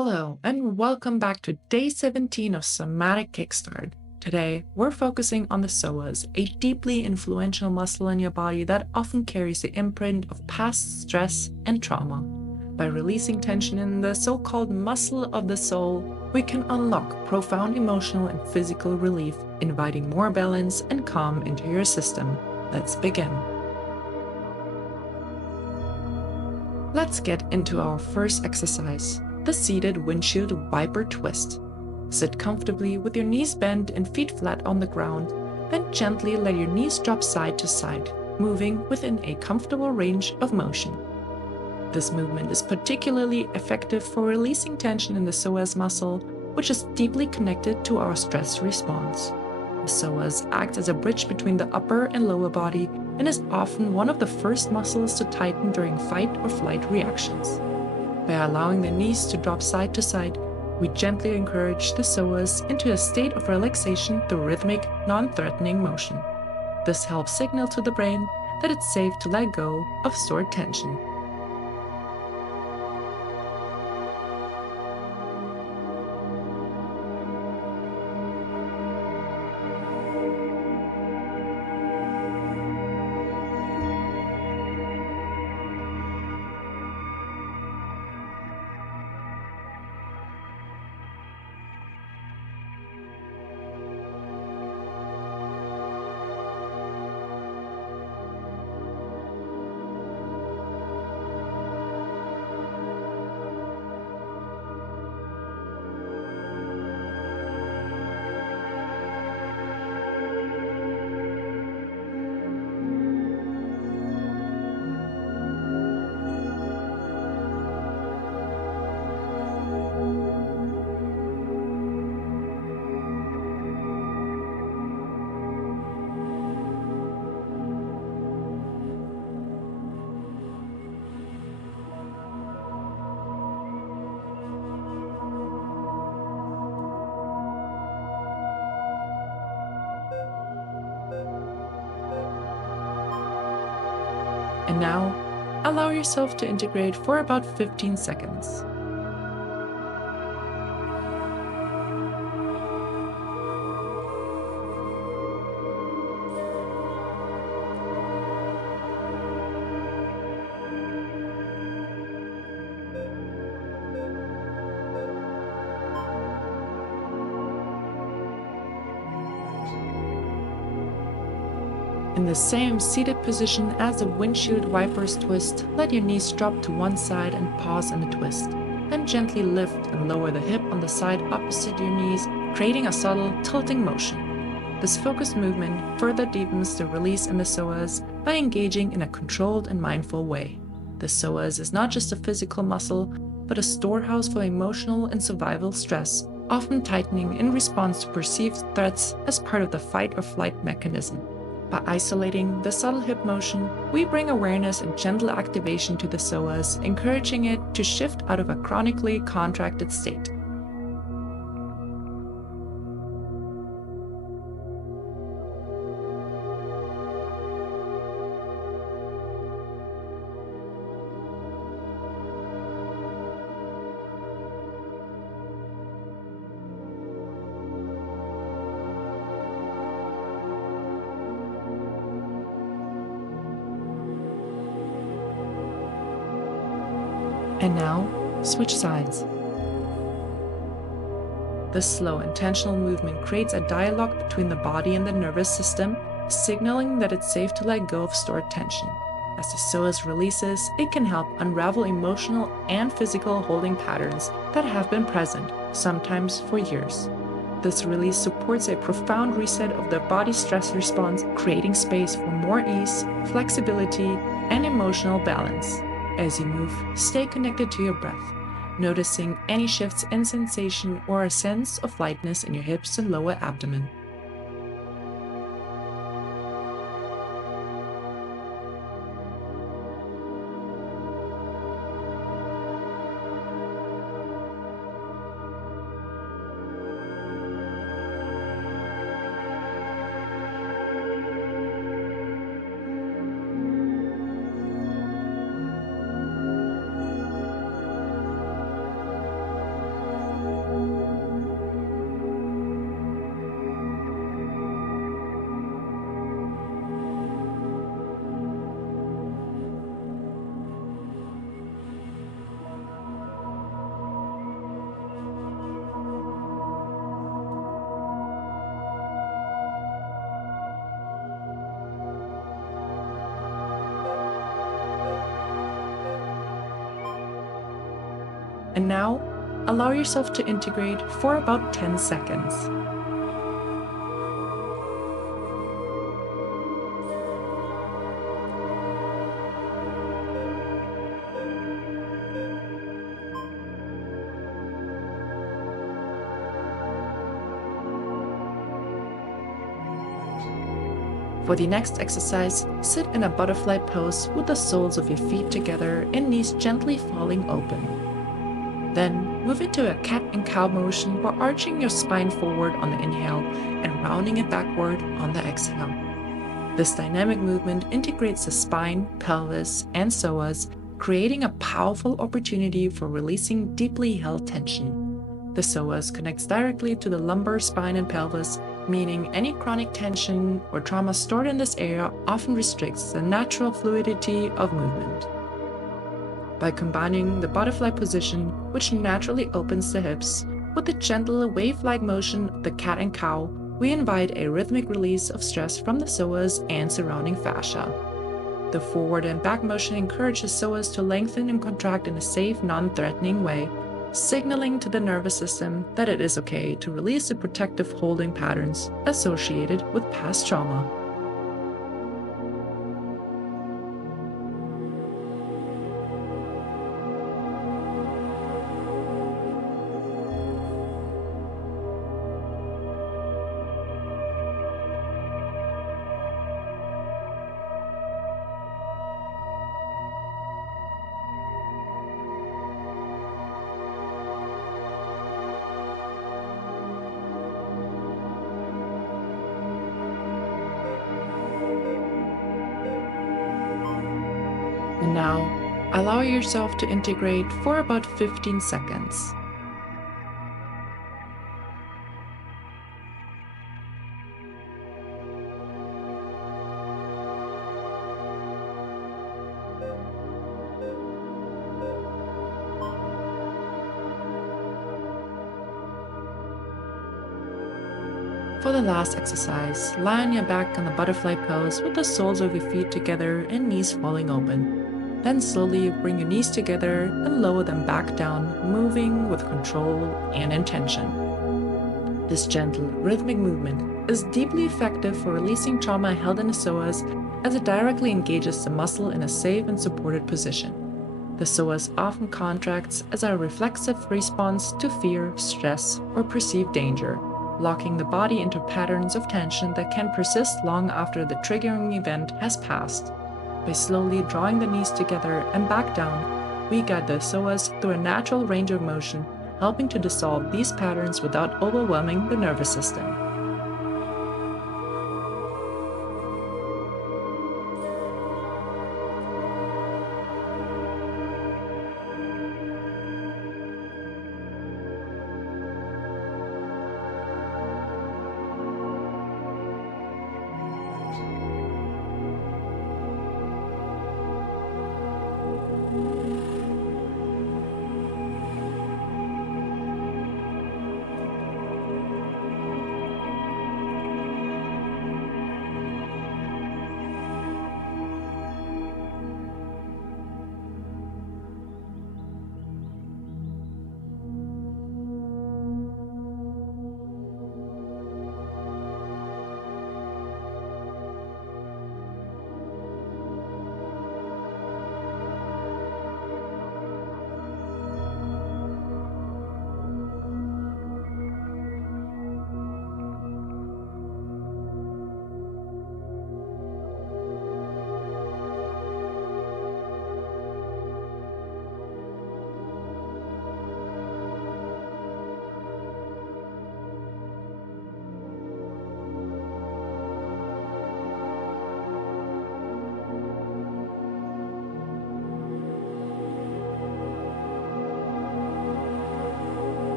Hello, and welcome back to day 17 of Somatic Kickstart. Today, we're focusing on the psoas, a deeply influential muscle in your body that often carries the imprint of past stress and trauma. By releasing tension in the so-called muscle of the soul, we can unlock profound emotional and physical relief, inviting more balance and calm into your system. Let's begin. Let's get into our first exercise, the seated windshield wiper twist. Sit comfortably with your knees bent and feet flat on the ground, then gently let your knees drop side to side, moving within a comfortable range of motion. This movement is particularly effective for releasing tension in the psoas muscle, which is deeply connected to our stress response. The psoas acts as a bridge between the upper and lower body and is often one of the first muscles to tighten during fight or flight reactions. By allowing the knees to drop side to side, we gently encourage the psoas into a state of relaxation through rhythmic, non-threatening motion. This helps signal to the brain that it's safe to let go of stored tension. And now, allow yourself to integrate for about 15 seconds. In the same seated position as the windshield wipers twist, let your knees drop to one side and pause in the twist. Then gently lift and lower the hip on the side opposite your knees, creating a subtle tilting motion. This focused movement further deepens the release in the psoas by engaging in a controlled and mindful way. The psoas is not just a physical muscle, but a storehouse for emotional and survival stress, often tightening in response to perceived threats as part of the fight or flight mechanism. By isolating the subtle hip motion, we bring awareness and gentle activation to the psoas, encouraging it to shift out of a chronically contracted state. And now, switch sides. This slow, intentional movement creates a dialogue between the body and the nervous system, signaling that it's safe to let go of stored tension. As the psoas releases, it can help unravel emotional and physical holding patterns that have been present, sometimes for years. This release supports a profound reset of the body's stress response, creating space for more ease, flexibility, and emotional balance. As you move, stay connected to your breath, noticing any shifts in sensation or a sense of lightness in your hips and lower abdomen. And now, allow yourself to integrate for about 10 seconds. For the next exercise, sit in a butterfly pose with the soles of your feet together and knees gently falling open. Then move into a cat and cow motion by arching your spine forward on the inhale and rounding it backward on the exhale. This dynamic movement integrates the spine, pelvis, and psoas, creating a powerful opportunity for releasing deeply held tension. The psoas connects directly to the lumbar spine and pelvis, meaning any chronic tension or trauma stored in this area often restricts the natural fluidity of movement. By combining the butterfly position, which naturally opens the hips, with the gentle wave-like motion of the cat and cow, we invite a rhythmic release of stress from the psoas and surrounding fascia. The forward and back motion encourages psoas to lengthen and contract in a safe, non-threatening way, signaling to the nervous system that it is okay to release the protective holding patterns associated with past trauma. And now, allow yourself to integrate for about 15 seconds. For the last exercise, lie on your back in the butterfly pose with the soles of your feet together and knees falling open. Then slowly bring your knees together and lower them back down, moving with control and intention. This gentle, rhythmic movement is deeply effective for releasing trauma held in the psoas as it directly engages the muscle in a safe and supported position. The psoas often contracts as a reflexive response to fear, stress, or perceived danger, locking the body into patterns of tension that can persist long after the triggering event has passed. By slowly drawing the knees together and back down, we guide the psoas through a natural range of motion, helping to dissolve these patterns without overwhelming the nervous system.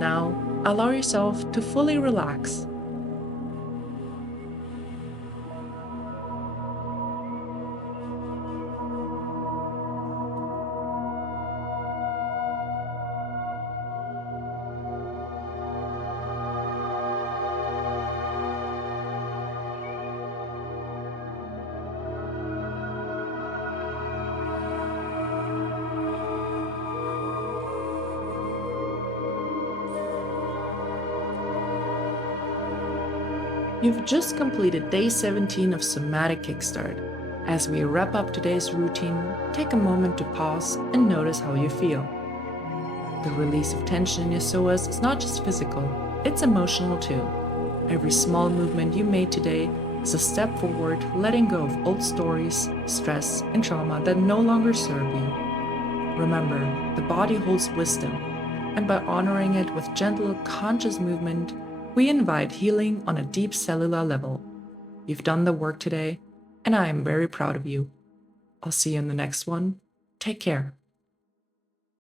now, allow yourself to fully relax. You've just completed day 17 of Somatic Kickstart. As we wrap up today's routine, take a moment to pause and notice how you feel. The release of tension in your psoas is not just physical, it's emotional too. Every small movement you made today is a step forward, letting go of old stories, stress, and trauma that no longer serve you. Remember, the body holds wisdom, and by honoring it with gentle, conscious movement, we invite healing on a deep cellular level. You've done the work today, and I am very proud of you. I'll see you in the next one. Take care.